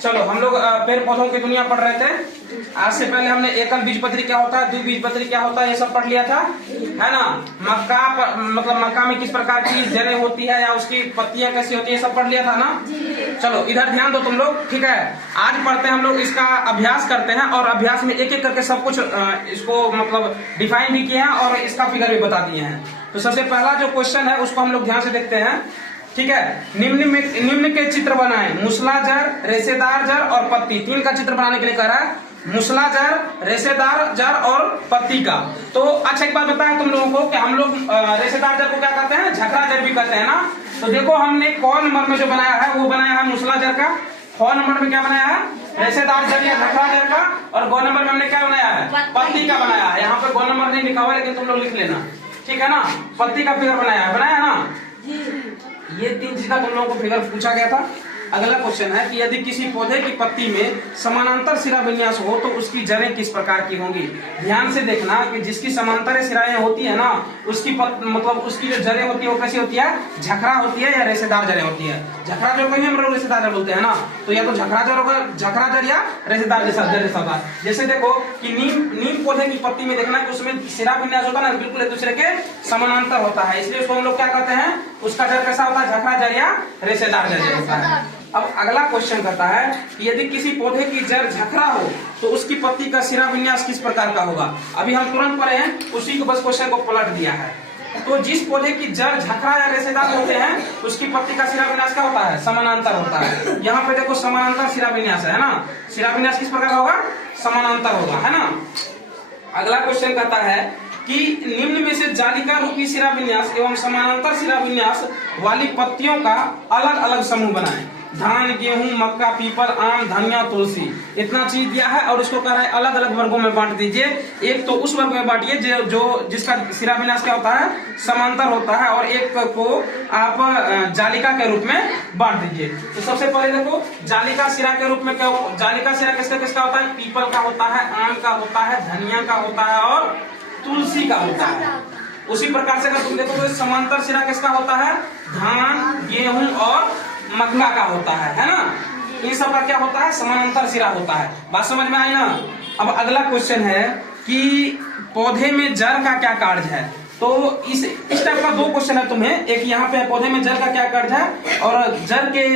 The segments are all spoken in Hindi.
चलो हम लोग पेड़ पौधों की दुनिया पढ़ रहे थे। आज से पहले हमने एकल बीजपत्री क्या होता है, द्विबीजपत्री क्या होता है, ये सब पढ़ लिया था, है ना। मक्का मतलब मक्का में किस प्रकार की जड़ें होती है या उसकी पत्तियां कैसी होती है, सब पढ़ लिया था ना। चलो इधर ध्यान दो तुम लोग, ठीक है। आज पढ़ते हैं हम लोग, इसका अभ्यास करते हैं और अभ्यास में एक एक करके सब कुछ इसको मतलब डिफाइन भी किए हैं और इसका फिगर भी बता दिए हैं। तो सबसे पहला जो क्वेश्चन है उसको हम लोग ध्यान से देखते हैं, ठीक है। निम्न के चित्र बनाएं, मूसला जड़, रेशेदार जड़ और पत्ती। तीन का चित्र बनाने के लिए कह रहा है, मूसला जड़, रेशेदार जड़ और पत्ती का। तो अच्छा एक बात बताएं तुम लोगों को कि हम लोग रेशेदार जड़ को क्या कहते हैं, झकरा जड़ भी कहते हैं ना। तो देखो हमने क नंबर में जो बनाया है वो बनाया है मूसला जड़ का, ख नंबर में क्या बनाया है, रेशेदार जड़ या झकरा जड़ का, और ग नंबर में हमने क्या बनाया है, पत्ती का बनाया है। यहाँ पे ग नंबर नहीं लिखा हुआ लेकिन तुम लोग लिख लेना, ठीक है ना। पत्ती का फिगर बनाया ना। ये तीन चीज का तुम लोगों को फिगर पूछा गया था। अगला क्वेश्चन है कि यदि किसी पौधे की पत्ती में समानांतर सिरा विन्यास हो तो उसकी जड़ें किस प्रकार की होंगी। ध्यान से देखना कि जिसकी समांतर सिराएं होती है ना, उसकी मतलब उसकी जो जड़ें होती है वो कैसी होती है, झकरा होती है या रेशेदार जड़ें होती है। झकरा जड़ को ही हम लोग रेशेदार जड़ बोलते हैं ना, तो या तो झकरा जड़ होगा, झकरा जड़ या रेशेदार जड़। जैसे देखो कि नीम पौधे की पत्ती में देखना कि उसमें सिरा विन्यास होता है ना, बिल्कुल एक दूसरे के समानांतर होता है, इसलिए उसको हम लोग क्या कहते हैं, उसका जड़ कैसा होता है, झकरा जड़ या रेशेदार जड़ होता है। अब अगला क्वेश्चन करता है कि यदि किसी पौधे की जड़ झकरा हो तो उसकी पत्ती का सिरा विन्यास किस प्रकार का होगा। अभी हम तुरंत पढ़े हैं, उसी को बस क्वेश्चन को पलट दिया है। तो जिस पौधे की जड़ झकरा या रेशेदार होते हैं उसकी पत्ती का सिरा विन्यास क्या होता है, समानांतर होता है। यहाँ पे देखो समानांतर सिरा विन्यास है ना, सिरा विन्यास किस प्रकार का होगा, समानांतर होगा, है ना। अगला क्वेश्चन कहता है कि निम्न में से जालिका रूपी सिरा विन्यास एवं समानांतर सिरा विन्यास वाली पत्तियों का अलग अलग समूह बनाएं। धान, गेहूं, मक्का, पीपल, आम, धनिया, तुलसी, इतना चीज दिया है और इसको कह रहा है अलग अलग वर्गों में बांट दीजिए। एक तो उस वर्ग में बांटिए जो जिसका सिरा विन्यास क्या होता है, समांतर होता है, और एक को आप जालिका के रूप में बांट दीजिए। तो सबसे पहले देखो जालिका सिरा के रूप में क्या, जालिका सिरा किसका किसका होता है, पीपल का होता है, आम का होता है, धनिया का होता है और तुलसी का होता है। उसी प्रकार से अगर तुम देखो तो समांतर सिरा किसका होता है, धान, गेहूं और मक्का का होता है ना। इन सब का क्या होता है, समानांतर सिरा होता है। बात समझ में आई ना। अब अगला क्वेश्चन है कि पौधे में जड़ का क्या कार्य है। तो इस टाइप का दो क्वेश्चन है तुम्हें, एक यहाँ पे पौधे में जड़ का क्या कार्य है और जड़ के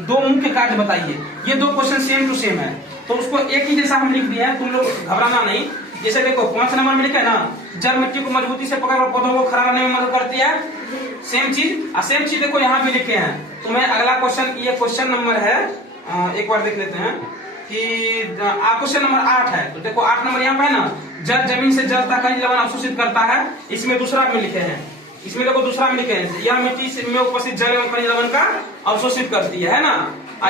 दो मुख्य कार्य बताइए। ये दो क्वेश्चन सेम टू सेम है, तो उसको एक ही जैसा हम लिख दिए हैं, तुम लोग घबराना नहीं। जैसे देखो 5 नंबर में लिखा है ना, जड़ मिट्टी को मजबूती से पकड़ पौधों को खड़ा रहने में मदद करती है, सेम चीज देखो यहाँ भी लिखे हैं तुम्हें। अगला क्वेश्चन, ये क्वेश्चन नंबर है, एक बार देख लेते हैं कि क्वेश्चन नंबर 8 है। तो देखो 8 नंबर यहाँ पे है ना, जड़ जमीन से जड़ तक खनिज लवण अवशोषित करता है। इसमें दूसरा में लिखे हैं, इसमें देखो दूसरा में लिखे हैं, यह मिट्टी में उपस्थित जड़ एवं खनिज लवण का अवशोषित करती है ना।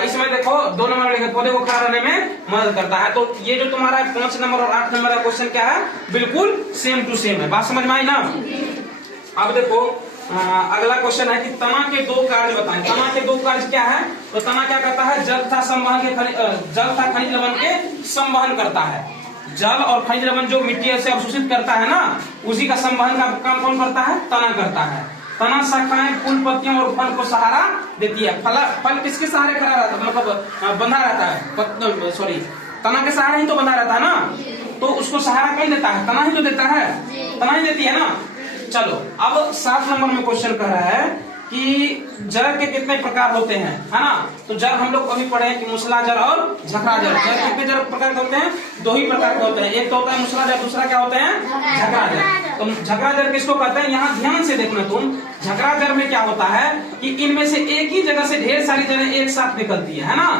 इसमें देखो 2 नंबर में लिखे पौधे को खड़ा रहने में मदद करता है। तो ये जो तुम्हारा 5 नंबर और 8 नंबर का क्वेश्चन क्या है, बिल्कुल सेम टू सेम है। बात समझ में आई ना। अब देखो अगला क्वेश्चन है कि तना के दो कार्य बताएं। तना के दो कार्य क्या है, तो तना क्या करता है, जल तथा खनिज लवण के संवहन करता है। जल और खनिज लवण जो मिट्टी से अवशोषित करता है ना, उसी का संवहन का काम कौन करता है, तना करता है। तना शाखाएं, फूल, पत्तियों और फल को सहारा देती है। फल किसके सहारे खड़ा रहता है, मतलब बंधा रहता है, सॉरी तना के सहारे ही तो बंधा रहता है ना। तो उसको सहारा कहीं देता है, तना ही तो देता है, तना ही देती है ना। चलो अब 7 नंबर में क्वेश्चन कर रहा है कि जड़ के कितने प्रकार होते हैं, है ना। तो जड़ हम लोग अभी पढ़े कि मूसला जड़ और झकरा जड़। जड़ कितने जड़ प्रकार के होते हैं, 2 ही प्रकार के होते हैं। एक तो होता है मूसला जड़, दूसरा क्या होते हैं, झकरा जड़। तो झकरा जड़ किसको कहते हैं, यहाँ ध्यान से देखना तुम। झकरा जड़ में क्या होता है कि इनमें से एक ही जगह से ढेर सारी जड़ें एक साथ निकलती है ना,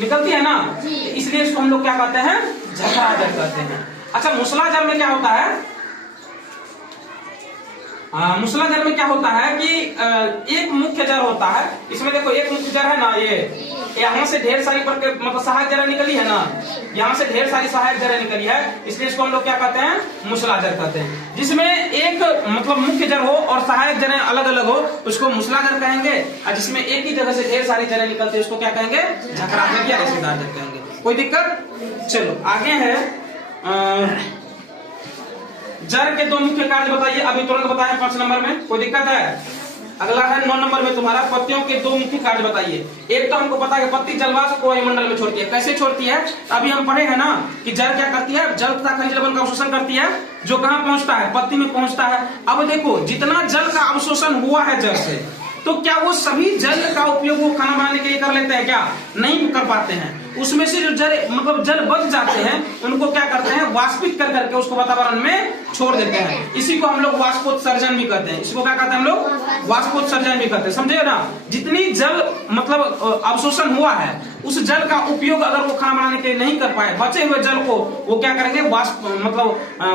निकलती है ना, इसलिए इसको हम लोग क्या कहते हैं, झकरा जड़ कहते हैं। अच्छा मूसला जड़ में क्या होता है, मूसला जड़ में क्या होता है कि एक मुख्य जड़ होता है। इसमें देखो एक मुख्य जड़ है ना, ये यहाँ से ढेर सारी मतलब सहायक जड़ निकली है ना, यहाँ से ढेर सारी सहायक जड़ निकली है, इसलिए इसको हम लोग क्या कहते हैं, मूसला जड़ कहते हैं। जिसमें एक मतलब मुख्य जड़ हो और सहायक जड़ें अलग अलग हो उसको मूसला जड़ कहेंगे, और जिसमें एक ही जगह से ढेर सारी जड़ें निकलती है उसको क्या कहेंगे, झकरा जड़ या रेशेदार जड़ कहेंगे। कोई दिक्कत। चलो आगे है जड़ के दो मुख्य कार्य बताइए। अभी तुरंत बताएं 5 नंबर में, कोई दिक्कत है। अगला है 9 नंबर में तुम्हारा पत्तियों के दो मुख्य कार्य बताइए। एक तो हमको पता है कि पत्ती जलवाष्प को वायुमंडल में छोड़ती है। कैसे छोड़ती है? अभी हम पढ़े हैं ना कि जल क्या करती है, जल तथा खनिज लवण का अवशोषण करती है, जो कहाँ पहुंचता है, पत्ती में पहुंचता है। अब देखो जितना जल का अवशोषण हुआ है जल से, तो क्या वो सभी जल का उपयोग वो खाना बनाने के लिए कर लेते हैं? क्या नहीं कर पाते हैं। उसमें से जो जल मतलब जल बच जाते हैं उनको क्या करते हैं, वाष्पित कर करके उसको वातावरण में छोड़ देते हैं। इसी को हम लोग वाष्पोत्सर्जन भी करते हैं। इसको क्या कहते हैं हम लोग? वाष्पोत्सर्जन भी करते हैं। समझे ना? जितनी जल मतलब अवशोषण हुआ है उस जल का उपयोग अगर वो खाना बनाने के लिए नहीं कर पाए, बचे हुए जल को वो क्या करेंगे, वाष्प मतलब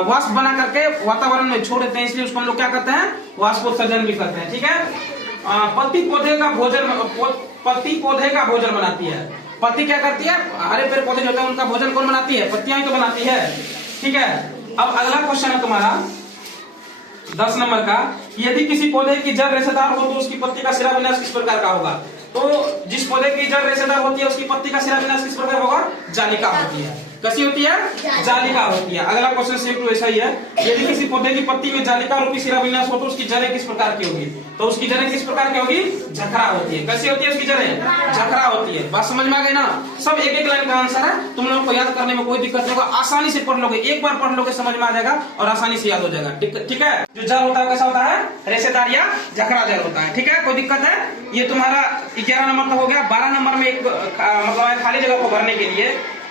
वाष्प बना करके वातावरण में छोड़ देते हैं। इसलिए उसको हम लोग क्या करते हैं, वाष्पोत्सर्जन भी करते हैं। ठीक है। पत्ती पौधे का भोजन बनाती है। पत्ती क्या करती है, हरे पेड़ पौधे जो होते हैं उनका भोजन कौन बनाती है? पत्तियां ही तो बनाती है। ठीक है। अब अगला क्वेश्चन है तुम्हारा 10 नंबर का, यदि किसी पौधे की जड़ रेशेदार हो तो उसकी पत्ती का सिरा विन्यास किस प्रकार का होगा? तो जिस पौधे की जड़ रेशेदार होती है उसकी पत्ती का सिरा विन्यास किस प्रकार होगा? जालिका होती है। कैसी होती है? जालिका होती है। अगला क्वेश्चन सेम टू ऐसा ही है, यदि किसी पौधे की पत्ती में जालिका रूपी सिरा विन्यास हो तो उसकी जड़ें किस प्रकार की होगी? तो उसकी जड़ें किस प्रकार की होगी? झखरा होती है। कैसी होती है उसकी जड़ें? झखरा होती है। बात समझ में आ गई ना? सब एक एक लाइन का आंसर है, तुम लोगों को याद करने में कोई दिक्कत नहीं होगा, आसानी से पढ़ लोगे, एक बार पढ़ लोगे समझ में आ जाएगा और आसानी से याद हो जाएगा। ठीक है। जो जल होता है कैसा होता है? रेशेदार या झखरा जल होता है। ठीक है, कोई दिक्कत है? ये तुम्हारा 11 नंबर का हो गया। 12 नंबर में एक मतलब खाली जगह को भरने के लिए,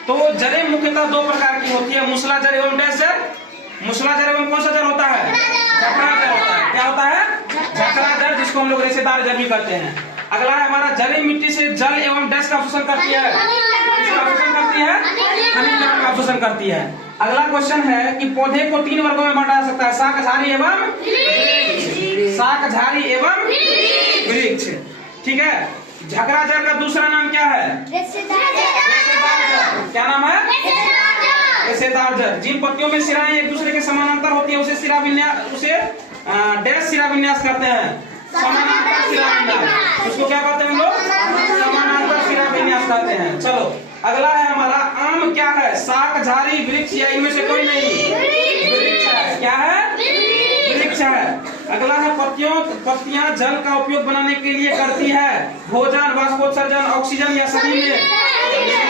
तो जड़ें मुख्यतः दो प्रकार की होती है, मूसला जड़ एवं डैश जड़। मूसला जड़ एवं कौन सा जड़ होता है? झखरा जड़ होता है। क्या होता है? झखरा जड़, जिसको हम लोग रेशेदार जड़ भी कहते हैं। अगला है हमारा, जड़ें मिट्टी से जल एवं डैश का अवशोषण करती है। किसका अवशोषण करती है? खनिज लवण का अवशोषण करती है। अगला क्वेश्चन है कि पौधे को 3 वर्गों में बांटा जा सकता है, शाकझारी एवं शाकझारी एवं वृक्ष। ठीक है। झखरा जड़ का दूसरा नाम क्या है? रेशेदार जड़। क्या नाम है? रेशेदार जड़। जिन पत्तियों में सिराएं एक दूसरे के समानांतर होती है उसे सिरा विन्यास, उसे डैश सिरा विन्यास कहते हैं। समानांतर सिरा विन्यास। उसको क्या कहते हैं हम लोग? समानांतर सिरा विन्यास कहते हैं। चलो अगला है हमारा, आम क्या है? शाकझारी, वृक्ष या इनमें से कोई नहीं? वृक्ष है। क्या है? वृक्ष है। अगला है, पत्तियां जल का उपयोग बनाने के लिए करती है भोजन, वाष्पोत्सर्जन, ऑक्सीजन या सभी में?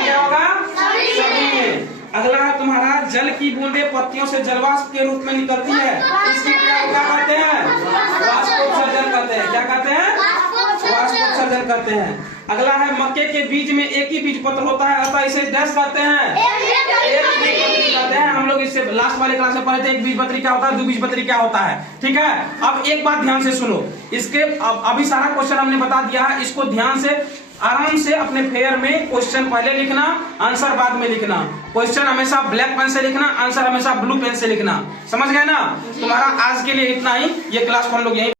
क्या होगा? सभी में। अगला है तुम्हारा, जल की बूंदें पत्तियों से जलवाष्प के रूप में निकलती है, इसकी क्या कहते हैं? वाष्पोत्सर्जन कहते हैं। क्या कहते हैं? वाष्पोत्सर्जन करते हैं। अगला है, मक्के के बीज में एक ही बीज पत्र होता है, अतः इसे डैश कहते हैं। एक बीजपत्री कहते हैं। हम लोग इससे लास्ट वाले क्लास में पढ़े थे, एक बीजपत्री क्या होता है, द्विबीजपत्री क्या होता है। ठीक है। अब एक बात ध्यान से सुनो, इसके अभी सारा क्वेश्चन हमने बता दिया है, इसको ध्यान से आराम से अपने फेयर में क्वेश्चन पहले लिखना, आंसर बाद में लिखना। क्वेश्चन हमेशा ब्लैक पेन से लिखना, आंसर हमेशा ब्लू पेन से लिखना। समझ गए ना? तुम्हारा आज के लिए इतना ही। ये क्लास को हम लोग यहीं